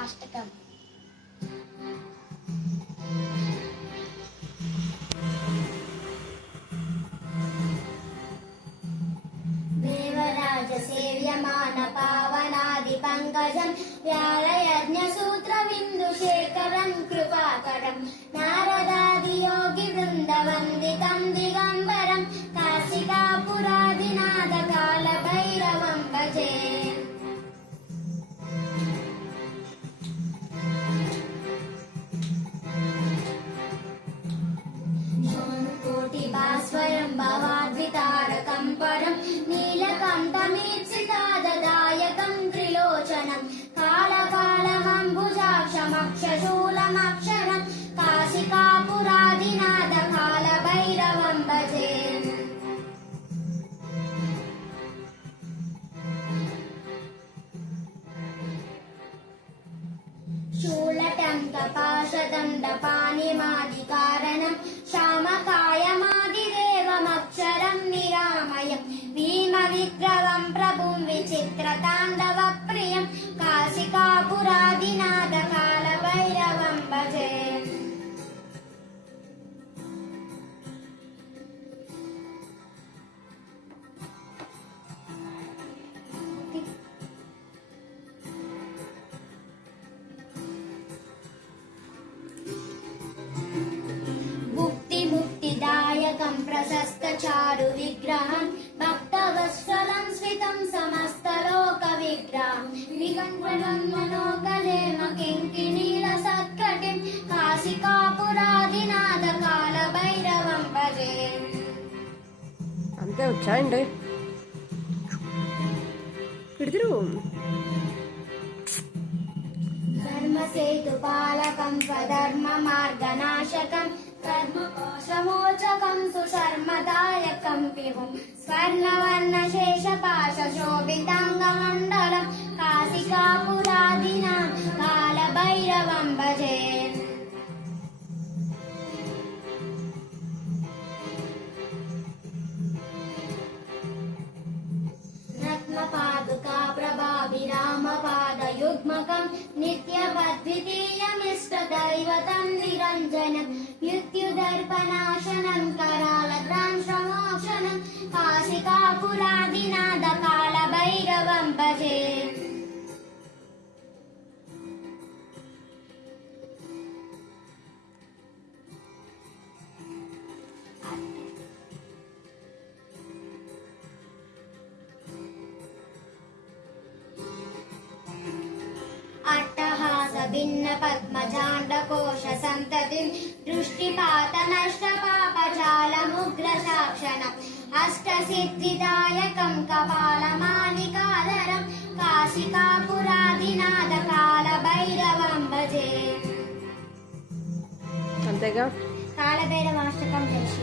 కాలభైరవాష్టకం. దేవరాజ సేవ్యమాన పావనాది పంకజం వ్యాలయజ్ఞ సూత్ర బిందు శేఖరం కృపాకరం నారదాది యోగి బృంద వందితం దిగంబరం కాశికాపురాదినాథ కాలభైరవం భజే. కోటి భాస్వరం భవాద్వితారకం పరం నీలకంఠమీప్సితాదదాయకం త్రిలోచనం కాలకాలమంబుజాక్షమక్షశూలమక్షరం కాశికాపురాదినాథ కాలభైరవం భజే. శూలటంకపాశదండపాణిమాదికారణం శ్యామకాయమాదిదేవమక్షరం నిరామయం భీమ విగ్రహం ప్రభుం విచిత్రతాండవ ప్రియం కాశికాపురాదినాథ కాలభైరవం భజే. ముక్తిదాయకం ప్రశస్త చారు విగ్రహం భక్తవత్సలం స్మితం సమస్తలోక విగ్రహం విగంగనం మనోగలేమ కింకిణీల సత్కటిం కాశికాపురాదినాథ కాలభైరవం భజే. అంతే వచ్చాయండి పిడిదిరు. ధర్మసేతు పాలకం స్వధర్మ మార్గనాశకం కర్మకోశమోచకం సుశర్మదాయకం విభుం స్వర్ణవర్ణ శేషపాశ శోభితాంగమండలం కాశికాపురాదినాథ కాలభైరవం భజే. రత్నపాదుకా ప్రభాభిరామపాదయుగ్మకం నిత్యవద్వితీయమిష్టదైవతం నిరంజనం మృత్యుదర్పనాశనం करालग्रांश्रमोक्षणं काशिकापुरादिनाथ कालभैरवं भजे. అట్టహాస భిన్న పద్మజాండకోశ సంతతిం దృష్టిపాత నష్ట పాపజాలముగ్ర సాక్షణం అష్టసిద్ధిదాయకం కపాలమానికాధరం కాశికాపురాదినాథ కాలభైరవం భజే. అంతేగా కాలభైరవాష్టకం తెలుసు.